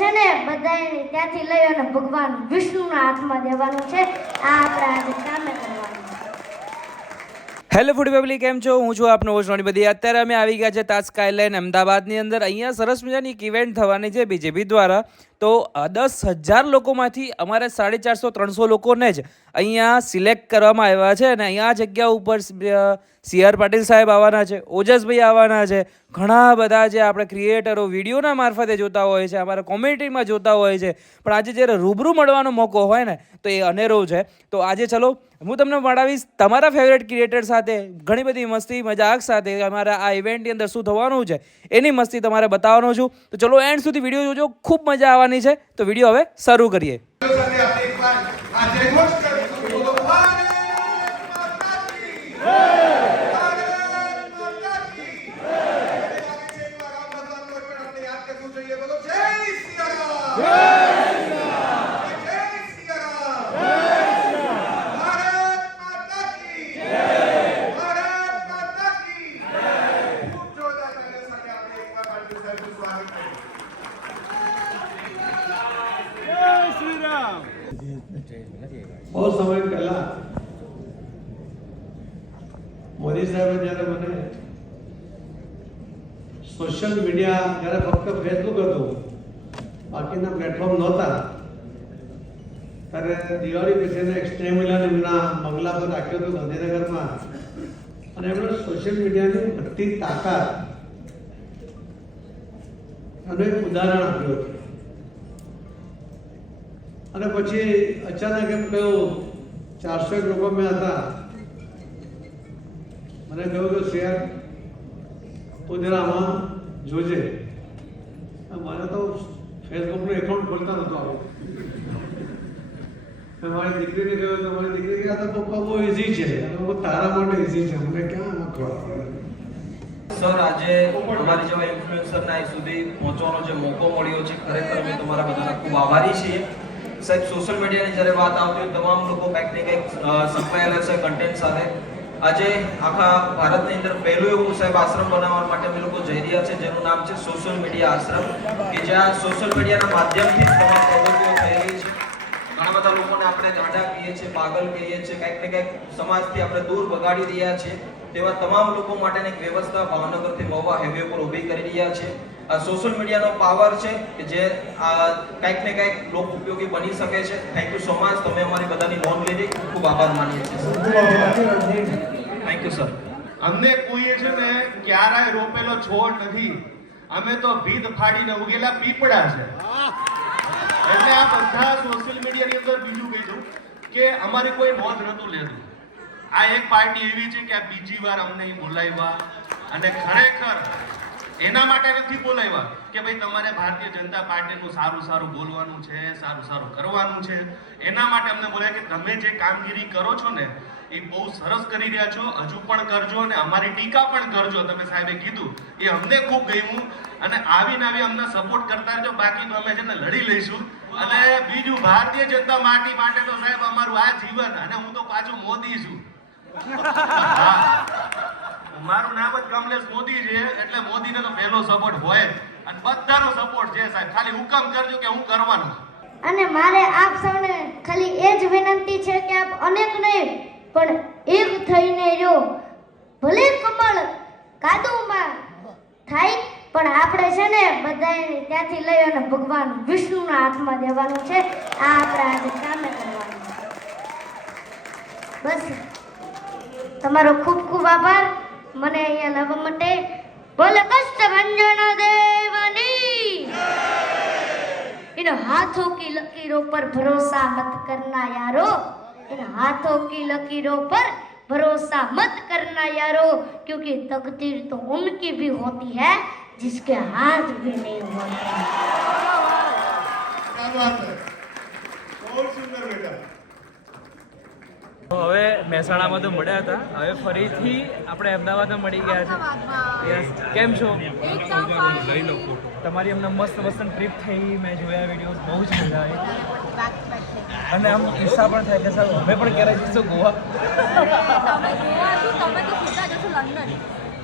છે ને બધાય ત્યાંથી લઈ અને ભગવાન વિષ્ણુના હાથમાં દેવાનું છે. આ આપણે આજે કામે કરવાનું. હેલો ફૂડ પબ્લિક, કેમ છો? હું છું આપનો હોસ્ટ નોની બધી. અત્યારે અમે આવી ગયા છે તાજ સ્કાયલાઇન અમદાવાદની અંદર. અહીંયા સરસ મજાની એક ઇવેન્ટ થવાની છે બીજેપી દ્વારા. તો 10,000 લોકોમાંથી અમારે 450-300 લોકોને જ અહીંયા સિલેક્ટ કરવામાં આવ્યા છે. અને અહીંયા જગ્યા ઉપર CR પાટીલ સાહેબ આવવાના છે, ઓજસભાઈ આવવાના છે, ઘણા બધા જે આપણે ક્રિએટરો વિડીયોના મારફતે જોતા હોય છે, અમારા કોમેન્ટ્રીમાં જોતા હોય છે, પણ આજે જ્યારે રૂબરૂ મળવાનો મોકો હોય ને તો એ અનેરો છે. તો આજે ચલો હું તમને મળાવીશ તમારા ફેવરેટ ક્રિએટર સાથે, ઘણી બધી મસ્તી મજાક સાથે. અમારા આ ઇવેન્ટની અંદર શું થવાનું છે એની મસ્તી તમારે બતાવવાનો છું. તો ચલો એન્ડ સુધી વિડીયો જોજો, ખૂબ મજા આવવાની છે. તો વિડીયો હવે શરૂ કરીએ. બહુ સમય પહેલા મોદી સાહેબે જ્યારે મને સોશિયલ મીડિયા, જ્યારે ફક્ત ફેસબુક હતું, બાકીના પ્લેટફોર્મ નહોતા, ત્યારે દિવાળી પછીને એક સ્ટેમિલાને એમના બંગલા પર રાખ્યો હતો ગાંધીનગરમાં. અને એમણે સોશિયલ મીડિયાની બધી તાકાત અને એક ઉદાહરણ આપ્યું હતું. અને પછી અચાનક એમ કહ્યું, 400 લોકો મેં હતા, મને કહ્યું કે શેર તું જરા આમાં જોજે. મને તો ફેસબુકનું એકાઉન્ટ ખોલતા નહોતું આવ્યું. મેં મારી દીકરીને કહ્યું તો મારી દીકરી કહે તો પપ્પા બહુ ઇઝી છે. અને તારા માટે ઇઝી છે, મને ક્યાં આમાં ખબર. સર, આજે અમારી જેવા ઇન્ફ્લુએન્સરના અહીં સુધી પહોંચવાનો જે મોકો મળ્યો છે, ખરેખર અમે તમારા બધાના ખૂબ આભારી છીએ. સાહેબ, સોશિયલ મીડિયાની જ્યારે વાત આવતી હોય તમામ લોકો કંઈક ને કંઈક સંકળાયેલા છે કન્ટેન્ટ સાથે. આજે આખા ભારતની અંદર પહેલું એવું સાહેબ આશ્રમ બનાવવા માટે અમે લોકો જઈ રહ્યા છે, જેનું નામ છે સોશિયલ મીડિયા આશ્રમ, કે જ્યાં સોશિયલ મીડિયાના માધ્યમથી જ તમામ પ્રવૃત્તિઓ થઈ રહી છે. ઘણા બધા લોકોને આપણે ગાંડા કહીએ છીએ, પાગલ કહીએ છીએ, કંઈક ને કંઈક સમાજથી આપણે દૂર બગાડી રહ્યા છીએ. તેવા તમામ લોકો માટેની એક વ્યવસ્થા ભાવનગરથી મહુવા હાઈવે પર ઊભી કરી રહ્યા છે. આ સોશિયલ મીડિયાનો પાવર છે કે જે કંઈક ને કંઈક લોક ઉપયોગી બની શકે છે. થેન્ક યુ સો મચ, તમે અમારી બધાની નોંધ લીધી, ખૂબ આભાર માનીએ છીએ. Thank you sir. અમને કોઈએ છે ને ક્યારેય રોપેલો છોડ નથી, અમે તો ભીત ફાડીને ઉગેલા પીપળા છે. એટલે આ બધા સોશિયલ મીડિયાની અંદર બીજું કહીશું કે અમારી કોઈ નોંધ નતું લેતું. આ એક પાર્ટી એવી છે કે આ બીજી વાર અમને બોલાવ્યા, અને ખરેખર એના માટે નથી બોલાવ્યા કે ભાઈ તમારે ભારતીય જનતા પાર્ટીનું સારું સારું બોલવાનું છે, સારું સારું કરવાનું છે. એના માટે અમને બોલાવ્યા કે તમે જે કામગીરી કરો છો ને એ બહુ સરસ કરી રહ્યા છો, હજુ પણ કરજો અને અમારી ટીકા પણ કરજો. તમે સાહેબે કીધું એ અમને ખૂબ ગમ્યું, અને આવીને આવી અમને સપોર્ટ કરતા રહેજો. બાકી તો અમે છે ને લડી લઈશું. અને બીજું, ભારતીય જનતા પાર્ટી માટે તો સાહેબ અમારું આ જીવન, અને હું તો પાછો મોદી છું. મારું નામ જ કમલેશ મોદી છે, એટલે મોદીને તો પહેલો સપોર્ટ હોય, અને બધાનો સપોર્ટ છે સાહેબ. ખાલી હુકમ કરજો કે હું કરવાનું. અને મારે આપ સૌને ખાલી એ જ વિનંતી છે કે આપ અનેક નહીં પણ એક થઈને રહ્યો. ભલે કમળ કાદવમાં થાય, પણ આપણે છે ને બધાય ત્યાંથી લઈ અને ભગવાન વિષ્ણુના હાથમાં દેવાનું છે. આ આપણે આજે કામે કરવાનું. બસ, તમારો ખૂબ ખૂબ આભાર મને અહીંયા લાવવા માટે. બોલે કષ્ટભંજન દેવની. इन हाथों की लकीरों पर भरोसा मत करना यारो, इन हाथों की लकीरों पर भरोसा मत करना यारो, क्योंकि तकदीर तो उनकी भी होती है जिसके हाथ भी नहीं होते. હવે મહેસાણામાં તો મળ્યા હતા, હવે ફરીથી આપણે અમદાવાદમાં મળી ગયા છે. કેમ છો? તમારી અમને મસ્ત મસ્ત ટ્રીપ થઈ, મેં જોયા વિડીયો, બહુ જ મજા આવી. અને આમ ઈચ્છા પણ થાય કે સર અમે પણ ક્યારે જઈશું ગોવા.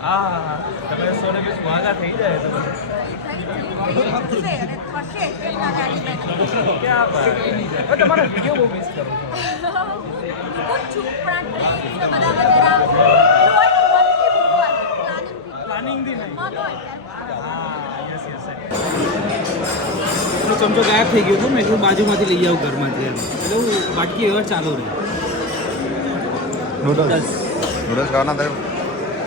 હા તમે 120 વાગા થઈ જાય તો ક્યાં બાત. હવે તમારો વિડીયો બહુ મિસ કરું પ્લાનિંગથી નહીં. યસ યસ ચમચો ગાયબ થઈ ગયો હતો મેં કીધું બાજુમાંથી લઈ આવું ઘરમાંથી એમ એટલે હું વાટકી એવા ચાલુ રહી નૂડલ્સ ખાવાના થાય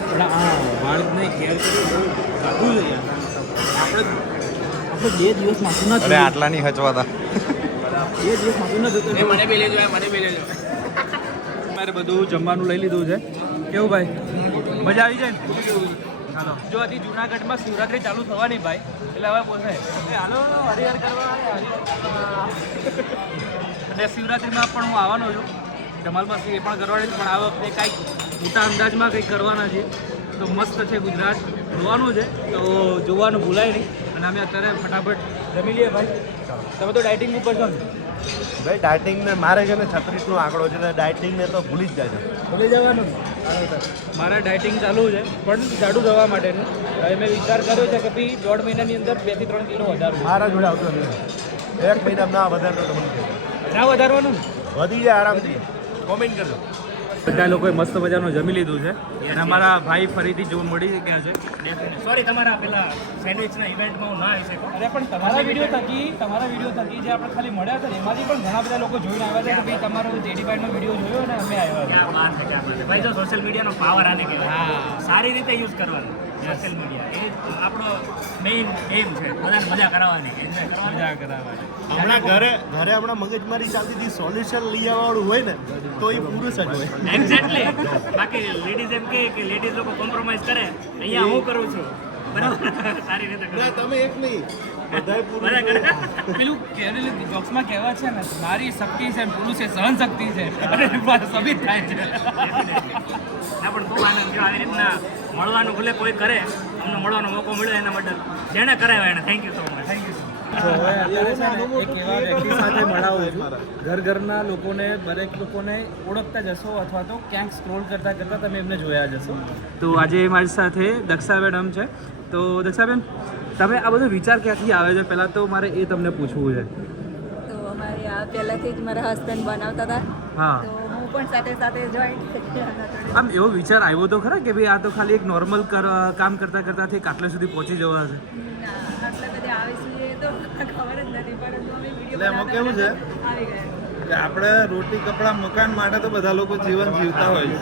પણ આ બાળકને કેર કરી કાઢવું જોઈએ આપણે 2 દિવસ માથું ના અરે આટલા નહીં હચવા હતા 2 દિવસ માથું ના જતો મને બી લેજો મારે બધું જમવાનું લઈ લીધું છે કેવું ભાઈ મજા આવી જાય ને હાલો જો હજી જુનાગઢમાં શિવરાત્રી ચાલુ થવાની ભાઈ એટલે હવે બોલશે હાલો હરિહર કરવા અને શિવરાત્રીમાં પણ હું આવવાનો છું ધમાલમાં એ પણ કરવાની છે પણ આ વખતે કાંઈક મોટા અંદાજમાં કંઈક કરવાના છે તો મસ્ત છે ગુજરાત જોવાનું છે તો જોવાનું ભૂલાય નહીં અને અમે અત્યારે ફટાફટ જમી લઈએ ભાઈ તમે તો ડાયટિંગ ઉપર છો ને ભાઈ ડાયટિંગ ને મારે છે ને 36 નો આંકડો છે ડાયટિંગ ને તો ભૂલી જ જાય ભૂલી જવાનું મારે ડાયટિંગ ચાલુ છે પણ જાડું થવા માટેનું હવે મેં વિચાર કર્યો છે કે ભાઈ 1.5 મહિનાની અંદર 2 થી 3 કિલો વધારવું મારા જોડે આવતો નથી 1 મહિનામાં ના વધારતો તો મને કહેજો. ના વધારવાનું વધી જાય આરામથી કોમેન્ટ કરજો. બધા લોકોએ મસ્ત મજાનું જમી લીધું છે અને અમારા ભાઈ ફરીથી જોવા મળી ગયા છે સોરી તમારા પેલા સેન્ડવિચના ઇવેન્ટમાં હું ના આવી શક્યો અરે પણ તમારા વિડીયો થકી જે આપણે ખાલી મળ્યા હતા એમાંથી પણ ઘણા બધા લોકો જોઈને આવ્યા છે કે ભાઈ તમારો જેડીભાઈનો વિડીયો જોયો ને અમે આવ્યા ક્યાં બાત છે ક્યાં બાત છે ભાઈ જો સોશિયલ મીડિયાનો પાવર આને કહેવાય હા. સારી રીતે યુઝ કરવાનું સોશિયલ મીડિયા એ આપણો મેઇન એમ છે બધાને મજા કરાવવાની એન્જોય કરવાની મજા કરાવવાની હમણાં ઘરે હમણાં મગજમારી ચાલતી હતી સોલ્યુશન લઈ આવવાવાળું હોય ને તો એ પુરુષ જ હોય. એક્ઝેક્ટલી બાકી લેડીઝ એમ કહે કે લેડીઝ લોકો કોમ્પ્રોમાઇઝ કરે અહીંયા હું કરું છું બરાબર સારી રીતે કરો તમે એક નહીં બધાય બધા કરે પેલું જોક્સમાં કહેવા છે ને નારી શક્તિ છે ને પુરુષ એ સહન શક્તિ છે અને સબિત થાય છે ના પણ ખૂબ આનંદ થયો આવી રીતના મળવાનું ભલે કોઈ કરે અમને મળવાનો મોકો મળ્યો એના માટે જેણે કરાવ્યા એને thank you so much thank you તો હવે અત્યારે છે ને એક એવા વ્યક્તિ સાથે મળાવું છું ઘરના લોકોને દરેક લોકોને ઓળખતા જશો અથવા તો ક્યાંક સ્ક્રોલ કરતા કરતા તમે એમને જોયા જશો તો આજે મારી સાથે દક્ષા મેડમ છે તો દક્ષાબેન તમે આ બધો વિચાર ક્યાંથી આવે છે પહેલાં તો મારે એ તમને પૂછવું છે તો અમારે આ પહેલાંથી જ મારા હસબન્ડ બનાવતા હતા હા તો હું પણ સાથે સાથે જોઈન્ટ આમ એવો વિચાર આવ્યો તો ખરા કે ભાઈ આ તો ખાલી એક નોર્મલ કામ કરતાં કરતાંથી આટલે સુધી પહોંચી જવા છે આટલા બધા આવીશું એ તો ખબર જ નથી પરંતુ અમે એટલે એમાં કેવું છે? આવી ગયા કે આપણે રોટી કપડાં મકાન માટે તો બધા લોકો જીવન જીવતા હોય છે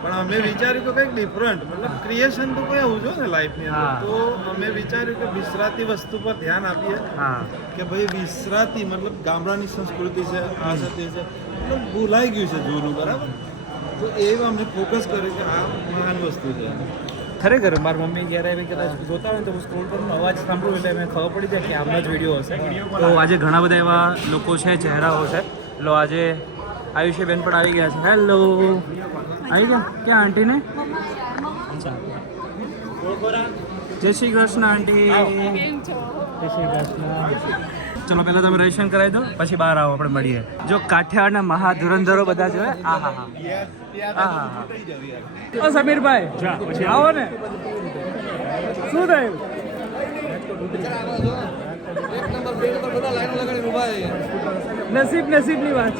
પણ અમે વિચાર્યું કે કંઈક ડિફરન્ટ મતલબ ક્રિએશન તો કોઈ આવું છે ને લાઈફની હા. અંદર તો અમે વિચાર્યું કે વિસરાતી વસ્તુ પર ધ્યાન આપીએ હા કે ભાઈ વિસરાતી મતલબ ગામડાની સંસ્કૃતિ છે આ છે તે છે મતલબ ભૂલાઈ ગયું છે જૂનું બરાબર તો એ અમે ફોકસ કર્યું કે આ મહાન વસ્તુ છે ખરેખર મારી મમ્મી જ્યારે બી કદાચ જોતા હોય તો હું સ્ક્રોલ કરું અવાજ સાંભળું એટલે મેં ખબર પડી જાય કે આમનો જ વિડીયો હશે તો આજે ઘણા બધા એવા લોકો છે ચહેરાઓ છે લો આજે આયુષ્યબેન પણ આવી ગયા છે હેલો આવી ગયા ક્યાં આંટીને જય શ્રી કૃષ્ણ આંટી જય શ્રી કૃષ્ણ ચલો પહેલાં તમે રજીસ્ટ્રેશન કરાવી દો પછી બહાર આવો આપણે મળીએ જો કાઠિયાવાડના મહાધુરંધરો બધા જોયે આ હા હા ઓ સમીરભાઈ આવો ને શું થયું નસીબની વાત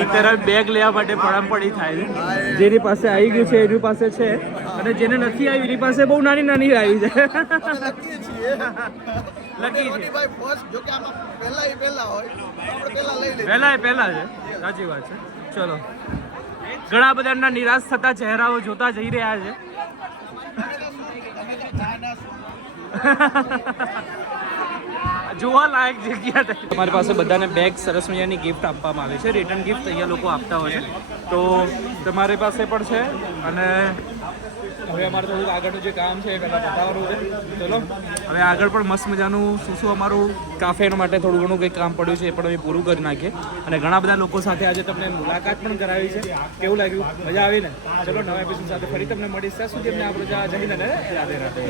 અત્યારે બેગ લેવા માટે પડાપડી થાય છે જેની પાસે આવી ગયું છે એની પાસે છે અને જેને નથી આવી એની પાસે બહુ નાની નાની આવી છે લકી છે પહેલા છે સાચી વાત છે ચલો ઘણા બધાના નિરાશ થતા ચહેરાઓ જોતા જઈ રહ્યા છે જોવા લાયક જગ્યા છે તમારી પાસે બધાને બેગ સરસ મજાની ગિફ્ટ આપવામાં આવે છે રિટર્ન ગિફ્ટ અહીંયા લોકો આપતા હોય છે તો તમારી પાસે પણ છે અને હવે અમારે થોડુંક આગળનું જે કામ છે એ પહેલાં બતાવવાનું છે ચલો હવે આગળ પણ મસ્ત મજાનું શું અમારું કાફેના માટે થોડું ઘણું કંઈક કામ પડ્યું છે એ પણ અમે પૂરું કરી નાખીએ અને ઘણા બધા લોકો સાથે આજે તમને મુલાકાત પણ કરાવી છે કેવું લાગ્યું મજા આવી ને ચલો નવા એપિસોડ સાથે ફરી તમને મળીશ ત્યાં સુધી અમને આપણે જઈને રાધે રાધે